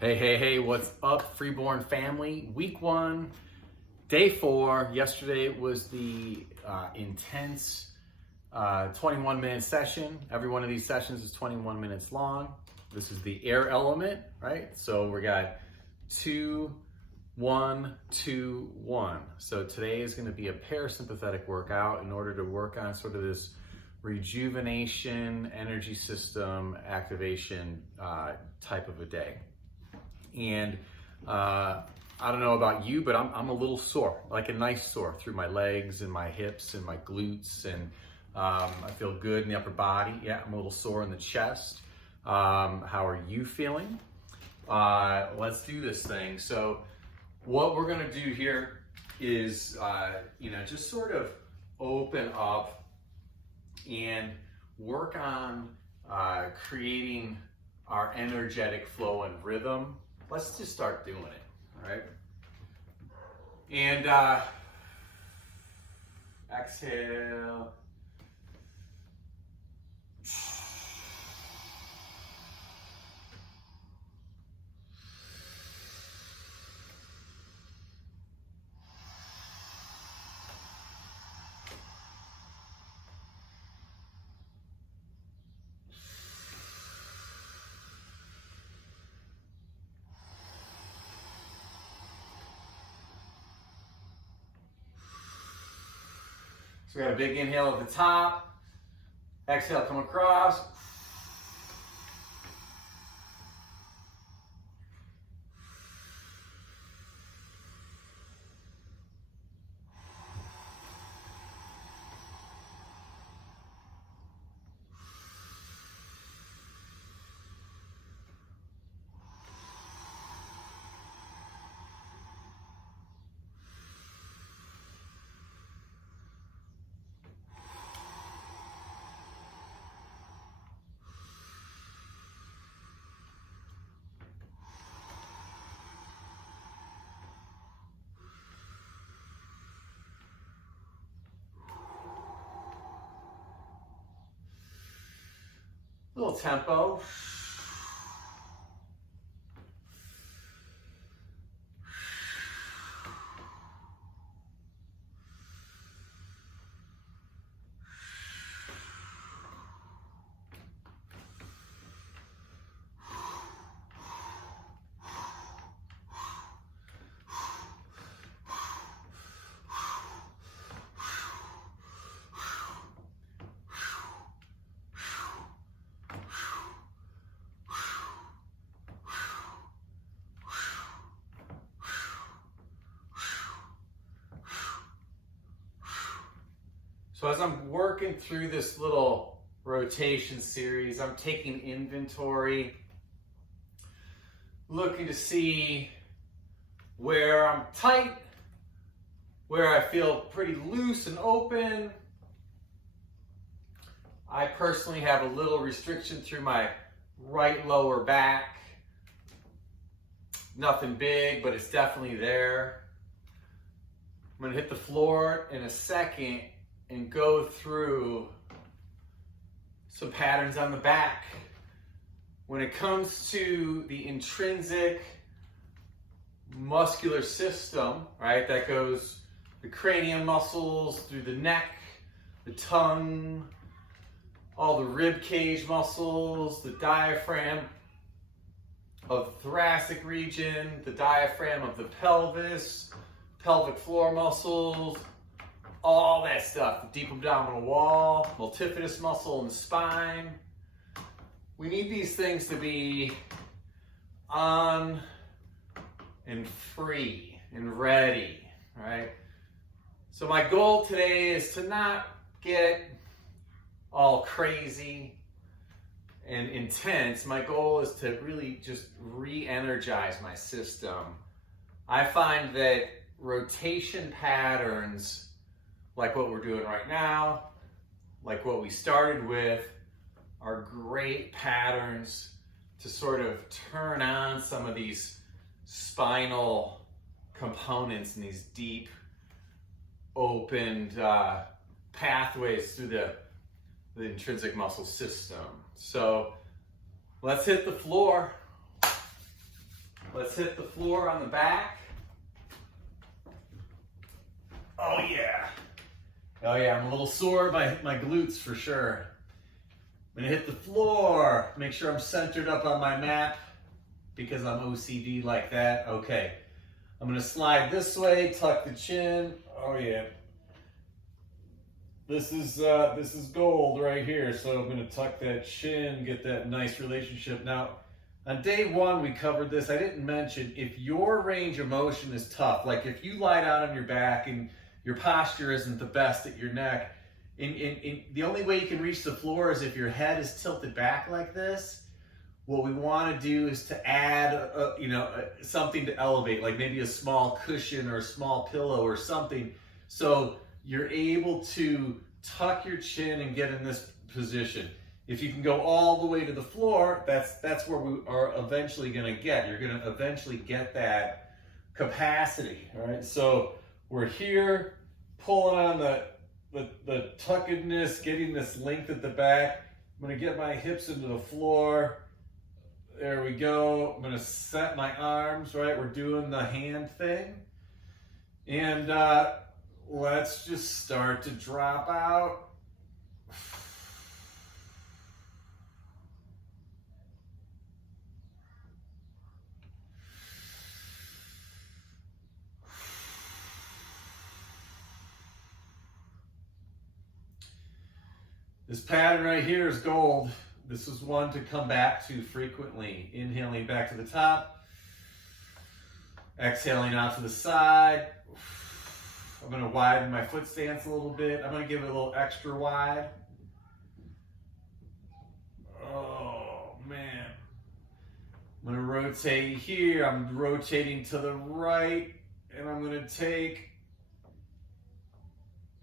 Hey, what's up, Freeborn family? Week 1, day 4. Yesterday was the intense 21-minute session. Every one of these sessions is 21 minutes long. This is the air element, right? So we got 2, 1, 2, 1. So today is going to be a parasympathetic workout in order to work on sort of this rejuvenation, energy system activation type of a day. And I don't know about you, but I'm a little sore, like a nice sore through my legs and my hips and my glutes, and I feel good in the upper body. Yeah, I'm a little sore in the chest. How are you feeling? Let's do this thing. So what we're gonna do here is, just sort of open up and work on creating our energetic flow and rhythm. Let's just start doing it, all right? And exhale. So we got a big inhale at the top. Exhale, come across. Little tempo. So as I'm working through this little rotation series, I'm taking inventory, looking to see where I'm tight, where I feel pretty loose and open. I personally have a little restriction through my right lower back. Nothing big, but it's definitely there. I'm gonna hit the floor in a second and go through some patterns on the back. When it comes to the intrinsic muscular system, right, that goes the cranium muscles through the neck, the tongue, all the rib cage muscles, the diaphragm of the thoracic region, the diaphragm of the pelvis, pelvic floor muscles, all that stuff, the deep abdominal wall, multifidus muscle in the spine. We need these things to be on and free and ready, right? So my goal today is to not get all crazy and intense. My goal is to really just re-energize my system. I find that rotation patterns, like what we're doing right now, like what we started with, are great patterns to sort of turn on some of these spinal components and these deep opened pathways through the intrinsic muscle system. So let's hit the floor. Let's hit the floor on the back. Oh yeah. Oh yeah, I'm a little sore by my glutes for sure. I'm gonna hit the floor. Make sure I'm centered up on my mat because I'm OCD like that. Okay. I'm gonna slide this way, tuck the chin. Oh yeah. This is gold right here. So I'm gonna tuck that chin, get that nice relationship. Now, on day one, we covered this. I didn't mention, if your range of motion is tough, like if you lie down on your back and your posture isn't the best at your neck, the only way you can reach the floor is if your head is tilted back like this. What we want to do is to add, something to elevate, like maybe a small cushion or a small pillow or something, so you're able to tuck your chin and get in this position. If you can go all the way to the floor, that's where we are eventually going to get. You're going to eventually get that capacity, all right? So we're here, pulling on the tuckedness, getting this length at the back. I'm going to get my hips into the floor. There we go. I'm going to set my arms, right? We're doing the hand thing. And let's just start to drop out. This pattern right here is gold. This is one to come back to frequently. Inhaling back to the top. Exhaling out to the side. I'm going to widen my foot stance a little bit. I'm going to give it a little extra wide. Oh, man. I'm going to rotate here. I'm rotating to the right. And I'm going to take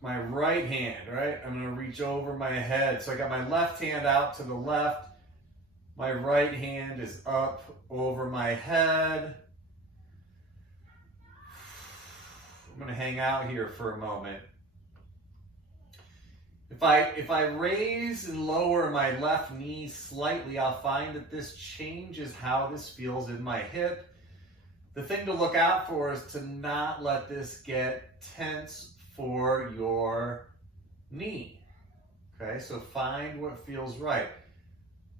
my right hand, right? I'm going to reach over my head. So I got my left hand out to the left. My right hand is up over my head. I'm going to hang out here for a moment. If I raise and lower my left knee slightly, I'll find that this changes how this feels in my hip. The thing to look out for is to not let this get tense for your knee. Okay, so find what feels right.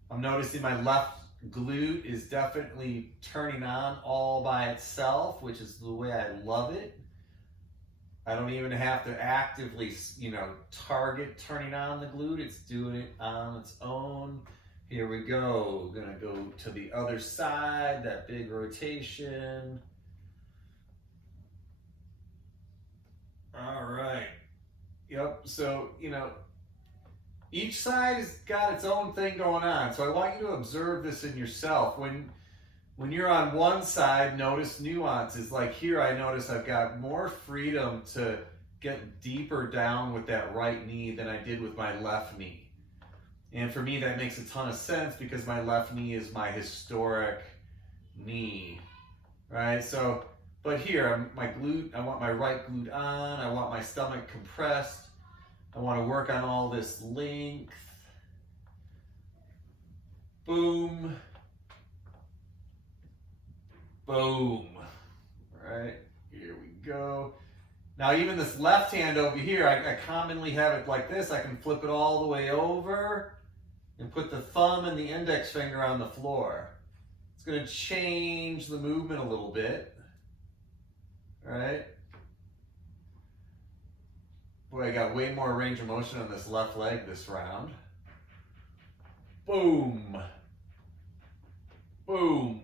I'm noticing my left glute is definitely turning on all by itself, which is the way I love it. I don't even have to actively, target turning on the glute. It's doing it on its own. Here we go. We're gonna go to the other side, that big rotation. All right. Yep. So, each side has got its own thing going on. So I want you to observe this in yourself. When you're on one side, notice nuances. Like here, I notice I've got more freedom to get deeper down with that right knee than I did with my left knee. And for me, that makes a ton of sense because my left knee is my historic knee, right? So, but here, my glute, I want my right glute on. I want my stomach compressed. I want to work on all this length. Boom. Boom. All right, here we go. Now even this left hand over here, I commonly have it like this. I can flip it all the way over and put the thumb and the index finger on the floor. It's going to change the movement a little bit. All right. Boy, I got way more range of motion on this left leg this round. Boom. Boom.